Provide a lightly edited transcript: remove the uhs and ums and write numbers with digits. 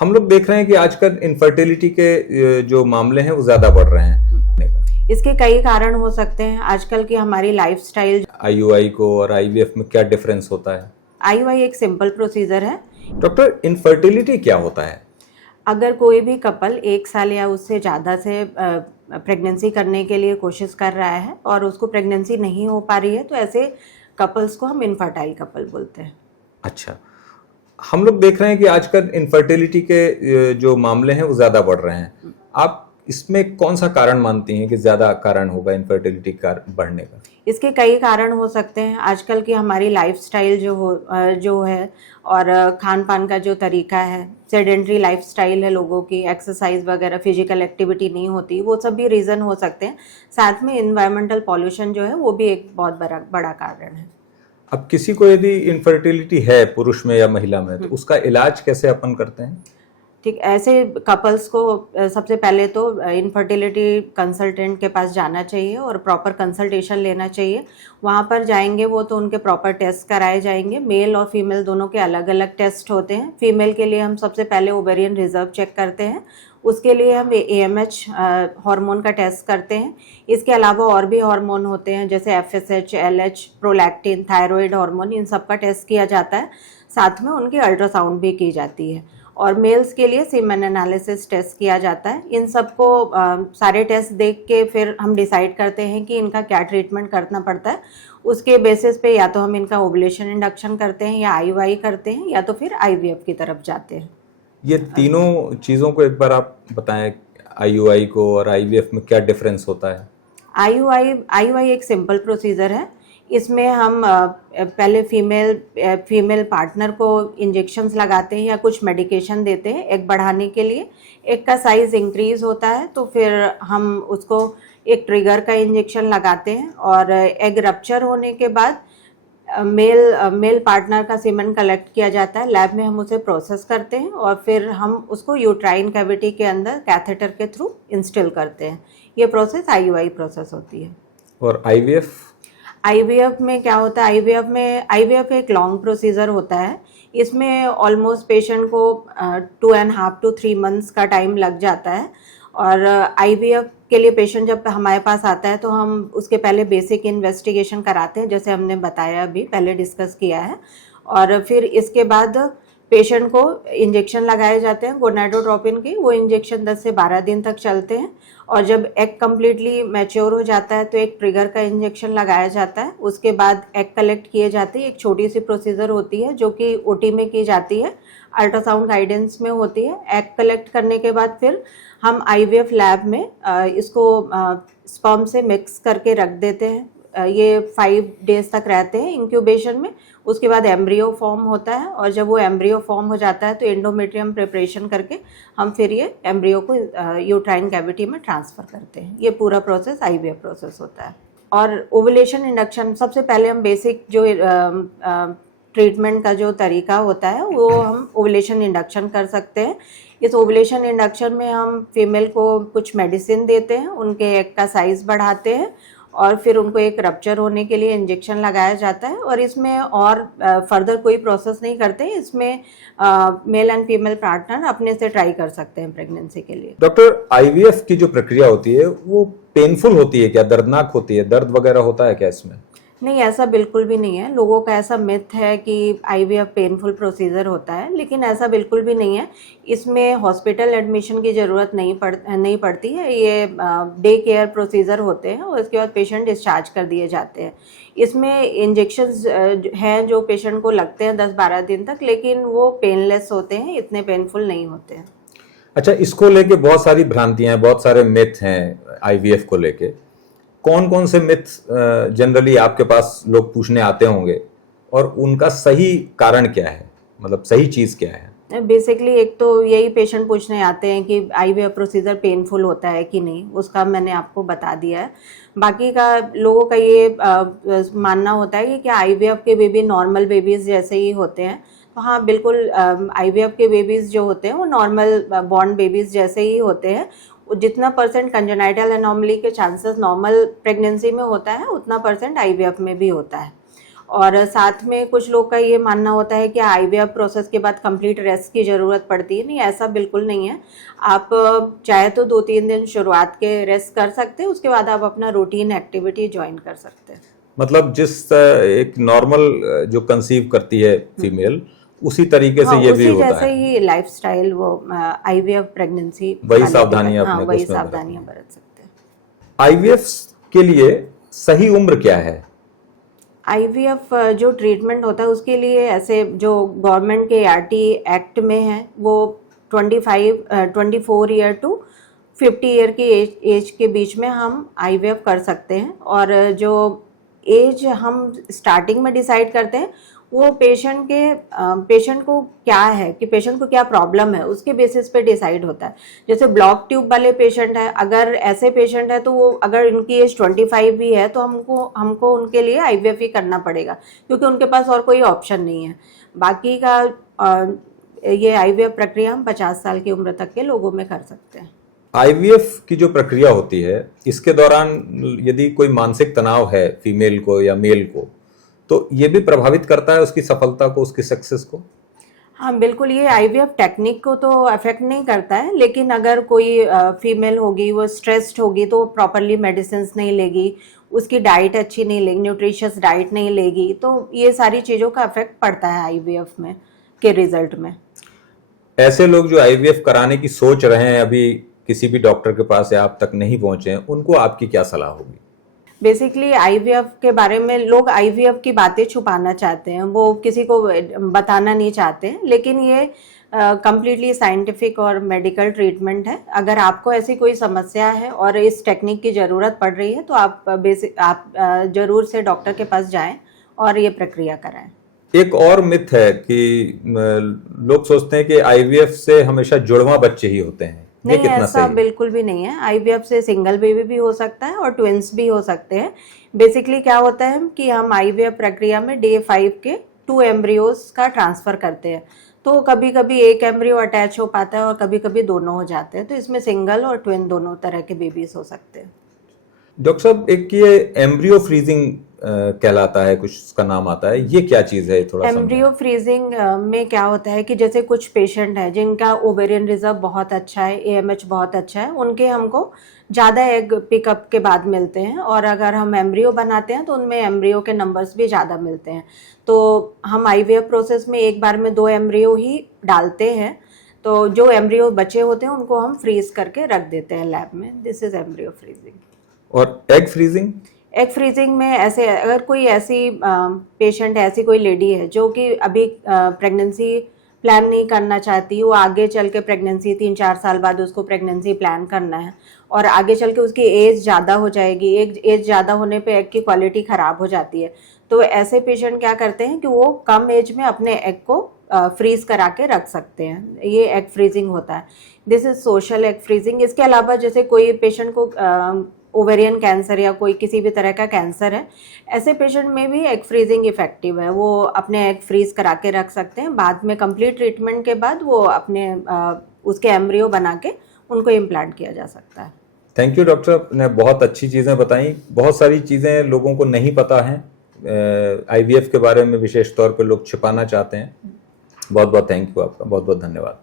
हम लोग देख रहे हैं कि आजकल इनफर्टिलिटी के जो मामले हैं वो ज्यादा बढ़ रहे हैं। इसके कई कारण हो सकते हैं। आजकल की हमारी लाइफस्टाइल। आईयूआई को और आईवीएफ में क्या डिफरेंस होता है? आईयूआई एक सिंपल प्रोसीजर है। डॉक्टर, इनफर्टिलिटी क्या होता है? अगर कोई भी कपल 1 साल या उससे ज़्यादा से प्रेगनेंसी करने के लिए कोशिश कर रहा है और उसको प्रेगनेंसी नहीं हो पा रही है, तो ऐसे कपल्स को हम इनफर्टाइल कपल बोलते हैं। अच्छा, हम लोग देख रहे हैं कि आजकल इनफर्टिलिटी के जो मामले हैं वो ज्यादा बढ़ रहे हैं। आप इसमें कौन सा कारण मानती हैं कि ज्यादा कारण होगा इनफर्टिलिटी का बढ़ने का? इसके कई कारण हो सकते हैं। आजकल की हमारी लाइफस्टाइल जो है और खान पान का जो तरीका है, सेडेंट्री लाइफस्टाइल है लोगों की, एक्सरसाइज वगैरह फिजिकल एक्टिविटी नहीं होती, वो सब भी रीज़न हो सकते हैं। साथ में इन्वायरमेंटल पॉल्यूशन जो है वो भी एक बहुत बड़ा कारण है। अब किसी को यदि इनफर्टिलिटी है पुरुष में या महिला में, तो उसका इलाज कैसे अपन करते हैं? ठीक, ऐसे कपल्स को सबसे पहले तो इनफर्टिलिटी कंसल्टेंट के पास जाना चाहिए और प्रॉपर कंसल्टेशन लेना चाहिए। वहाँ पर जाएंगे वो तो उनके प्रॉपर टेस्ट कराए जाएंगे। मेल और फीमेल दोनों के अलग अलग टेस्ट होते हैं। फीमेल के लिए हम सबसे पहले ओवेरियन रिजर्व चेक करते हैं। उसके लिए हम AMH हार्मोन का टेस्ट करते हैं। इसके अलावा और भी हार्मोन होते हैं जैसे FSH, LH, prolactin, thyroid hormone, इन सब का टेस्ट किया जाता है। साथ में उनकी अल्ट्रासाउंड भी की जाती है। और मेल्स के लिए सीमेन एनालिसिस टेस्ट किया जाता है। इन सबको सारे टेस्ट देख के फिर हम डिसाइड करते हैं कि इनका क्या ट्रीटमेंट करना पड़ता है। उसके बेसिस पे या तो हम इनका ओवुलेशन इंडक्शन करते हैं या IUI करते हैं या तो फिर IVF की तरफ जाते हैं। ये तीनों चीजों को एक बार आप बताएं, आईयूआई को और आईवीएफ में क्या डिफरेंस होता है? IUI एक सिंपल प्रोसीजर है। इसमें हम पहले फीमेल पार्टनर को इंजेक्शंस लगाते हैं या कुछ मेडिकेशन देते हैं एग बढ़ाने के लिए। एग का साइज़ इंक्रीज़ होता है तो फिर हम उसको एक ट्रिगर का इंजेक्शन लगाते हैं और एग रप्चर होने के बाद मेल पार्टनर का सीमेन कलेक्ट किया जाता है। लैब में हम उसे प्रोसेस करते हैं और फिर हम उसको यूट्राइन कैविटी के अंदर कैथेटर के थ्रू इंस्टिल करते हैं। ये प्रोसेस IUI प्रोसेस होती है। और आईवीएफ में क्या होता है? IVF एक लॉन्ग प्रोसीजर होता है। इसमें ऑलमोस्ट पेशेंट को 2.5 to 3 मंथ्स का टाइम लग जाता है। और IVF के लिए पेशेंट जब हमारे पास आता है तो हम उसके पहले बेसिक इन्वेस्टिगेशन कराते हैं, जैसे हमने बताया अभी पहले डिस्कस किया है। और फिर इसके बाद पेशेंट को इंजेक्शन लगाए जाते हैं गोनाडोट्रोपिन के। वो इंजेक्शन 10 से 12 दिन तक चलते हैं। और जब एग कम्प्लीटली मैच्योर हो जाता है तो एक ट्रिगर का इंजेक्शन लगाया जाता है। उसके बाद एग कलेक्ट किए जाते हैं। एक छोटी सी प्रोसीजर होती है जो कि OT में की जाती है, अल्ट्रासाउंड गाइडेंस में होती है। एग कलेक्ट करने के बाद फिर हम IVF लैब में इसको स्पर्म से मिक्स करके रख देते हैं। ये 5 डेज तक रहते हैं इंक्यूबेशन में। उसके बाद एम्ब्रियो फॉर्म होता है और जब वो एम्ब्रियो फॉर्म हो जाता है तो एंडोमेट्रियम प्रिपरेशन करके हम फिर ये एम्ब्रियो को यूट्राइन कैविटी में ट्रांसफ़र करते हैं। ये पूरा प्रोसेस IVF प्रोसेस होता है। और ओवुलेशन इंडक्शन, सबसे पहले हम बेसिक जो ट्रीटमेंट का जो तरीका होता है वो हम ओवुलेशन इंडक्शन कर सकते हैं। इस ओवुलेशन इंडक्शन में हम फीमेल को कुछ मेडिसिन देते हैं, उनके एग का साइज़ बढ़ाते हैं और फिर उनको एक रप्चर होने के लिए इंजेक्शन लगाया जाता है। और इसमें और फर्दर कोई प्रोसेस नहीं करते। इसमें मेल एंड फीमेल पार्टनर अपने से ट्राई कर सकते हैं प्रेगनेंसी के लिए। डॉक्टर, आईवीएफ की जो प्रक्रिया होती है वो पेनफुल होती है क्या? दर्दनाक होती है? दर्द वगैरह होता है क्या इसमें? नहीं, ऐसा बिल्कुल भी नहीं है। लोगों का ऐसा मिथ है कि IVF पेनफुल प्रोसीजर होता है, लेकिन ऐसा बिल्कुल भी नहीं है। इसमें हॉस्पिटल एडमिशन की ज़रूरत नहीं पड़ती है। ये डे केयर प्रोसीजर होते हैं और उसके बाद पेशेंट डिस्चार्ज कर दिए जाते हैं। इसमें इंजेक्शंस हैं जो पेशेंट को लगते हैं 10-12 दिन तक, लेकिन वो पेनलेस होते हैं, इतने पेनफुल नहीं होते हैं। अच्छा, इसको लेके बहुत सारी भ्रांतियां हैं, बहुत सारे मिथ हैं आईवीएफ को लेके। कौन कौन से मिथ्स जनरली आपके पास लोग पूछने आते होंगे और उनका सही कारण क्या है, मतलब सही चीज़ क्या है? बेसिकली एक तो यही पेशेंट पूछने आते हैं कि IVF प्रोसीजर पेनफुल होता है कि नहीं, उसका मैंने आपको बता दिया है। बाकी का लोगों का ये मानना होता है कि क्या IVF के बेबी नॉर्मल बेबीज़ जैसे ही होते हैं। तो हाँ, बिल्कुल IVF के बेबीज़ जो होते हैं वो नॉर्मल बॉर्न बेबीज़ जैसे ही होते हैं। जितना % कंजेनाइटल एनोमली के चांसेस नॉर्मल प्रेगनेंसी में होता है उतना % IVF में भी होता है। और साथ में कुछ लोग का ये मानना होता है कि आईवीएफ प्रोसेस के बाद कंप्लीट रेस्ट की ज़रूरत पड़ती है। नहीं, ऐसा बिल्कुल नहीं है। आप चाहे तो 2-3 दिन शुरुआत के रेस्ट कर सकते हैं, उसके बाद आप अपना रूटीन एक्टिविटी ज्वाइन कर सकते हैं। मतलब जिस एक नॉर्मल जो कंसीव करती है फीमेल, उसी तरीके से ये भी उसी होता जैसे है। ही लाइफस्टाइल वो आईवीएफ प्रेगनेंसी वही सावधानियां हाँ, अपने को वही उसमें सावधानियां बरत सकते हैं। आईवीएफ के लिए सही उम्र क्या है? आईवीएफ जो ट्रीटमेंट होता है उसके लिए ऐसे जो गवर्नमेंट के आरटी एक्ट में है वो 24 ईयर टू 50 ईयर की एज के बीच में हम आईवीएफ कर सकते हैं। और जो एज हम स्टार्टिंग में डिसाइड करते हैं वो पेशेंट को क्या है कि पेशेंट को क्या प्रॉब्लम है उसके बेसिस पे डिसाइड होता है। जैसे ब्लॉक ट्यूब वाले पेशेंट है, अगर ऐसे पेशेंट है तो वो अगर उनकी एज 25 भी है तो हमको उनके लिए आईवीएफ ही करना पड़ेगा, क्योंकि उनके पास और कोई ऑप्शन नहीं है। बाकी का ये आईवीएफ प्रक्रिया हम 50 साल की उम्र तक के लोगों में कर सकते हैं। आईवीएफ की जो प्रक्रिया होती है, इसके दौरान यदि कोई मानसिक तनाव है फीमेल को या मेल को, तो ये भी प्रभावित करता है उसकी सफलता को, उसकी सक्सेस को? हाँ बिल्कुल, ये आईवीएफ टेक्निक को तो अफेक्ट नहीं करता है, लेकिन अगर कोई फीमेल होगी वो स्ट्रेस्ड होगी तो प्रॉपरली मेडिसिन नहीं लेगी, उसकी डाइट अच्छी नहीं लेगी, न्यूट्रिशियस डाइट नहीं लेगी, तो ये सारी चीज़ों का अफेक्ट पड़ता है आईवीएफ में के रिजल्ट में। ऐसे लोग जो आईवीएफ कराने की सोच रहे हैं, अभी किसी भी डॉक्टर के पास या आप तक नहीं पहुंचे हैं, उनको आपकी क्या सलाह होगी? बेसिकली आईवीएफ के बारे में लोग आईवीएफ की बातें छुपाना चाहते हैं, वो किसी को बताना नहीं चाहते हैं, लेकिन ये कम्प्लीटली साइंटिफिक और मेडिकल ट्रीटमेंट है। अगर आपको ऐसी कोई समस्या है और इस टेक्निक की ज़रूरत पड़ रही है तो आप ज़रूर से डॉक्टर के पास जाएं और ये प्रक्रिया कराएं। एक और मिथ है कि लोग सोचते हैं कि आईवीएफ से हमेशा जुड़वा बच्चे ही होते हैं। ये नहीं, कितना ऐसा सही है? बिल्कुल भी नहीं है। आईवीएफ से सिंगल बेबी भी हो सकता है और ट्विंस भी हो सकते हैं। बेसिकली क्या होता है कि हम आईवीएफ प्रक्रिया में डे 5 के 2 एम्ब्रियोज का ट्रांसफ़र करते हैं, तो कभी कभी एक एम्ब्रियो अटैच हो पाता है और कभी कभी दोनों हो जाते हैं, तो इसमें सिंगल और ट्विन दोनों तरह के बेबीज हो सकते हैं। डॉक्टर साहब, एक ये एम्ब्रियो फ्रीजिंग कहलाता है, कुछ उसका नाम आता है, ये क्या चीज है? थोड़ा एम्ब्रियो फ्रीजिंग में क्या होता है कि जैसे कुछ पेशेंट है जिनका ओवेरियन रिजर्व बहुत अच्छा है, एएमएच बहुत अच्छा है, उनके हमको ज़्यादा एग पिकअप के बाद मिलते हैं, और अगर हम एम्ब्रियो बनाते हैं तो उनमें एम्ब्रियो के नंबर्स भी ज़्यादा मिलते हैं। तो हम आईवीएफ प्रोसेस में एक बार में 2 एम्ब्रियो ही डालते हैं, तो जो एम्ब्रियो बचे होते हैं उनको हम फ्रीज करके रख देते हैं लैब में। This is embryo freezing. और एग फ्रीजिंग? एग फ्रीजिंग में ऐसे अगर कोई ऐसी पेशेंट है, ऐसी कोई लेडी है जो कि अभी प्रेगनेंसी प्लान नहीं करना चाहती, वो आगे चल के प्रेगनेंसी 3-4 साल बाद उसको प्रेगनेंसी प्लान करना है और आगे चल के उसकी एज ज़्यादा हो जाएगी, एज ज़्यादा होने पे एग की क्वालिटी ख़राब हो जाती है, तो ऐसे पेशेंट क्या करते हैं कि वो कम एज में अपने एग को फ्रीज करा के रख सकते हैं। ये एग फ्रीजिंग होता है। This is social egg freezing. इसके अलावा जैसे कोई पेशेंट को ओवेरियन कैंसर या कोई किसी भी तरह का कैंसर है, ऐसे पेशेंट में भी एग फ्रीजिंग इफेक्टिव है। वो अपने एग फ्रीज करा के रख सकते हैं, बाद में कंप्लीट ट्रीटमेंट के बाद वो अपने उसके एम्ब्रियो बना के उनको इम्प्लांट किया जा सकता है। थैंक यू डॉक्टर, आपने बहुत अच्छी चीज़ें बताई। बहुत सारी चीज़ें लोगों को नहीं पता हैं, आईवीएफ के बारे में विशेष तौर पर लोग छिपाना चाहते हैं। बहुत बहुत थैंक यू आपका, बहुत बहुत धन्यवाद।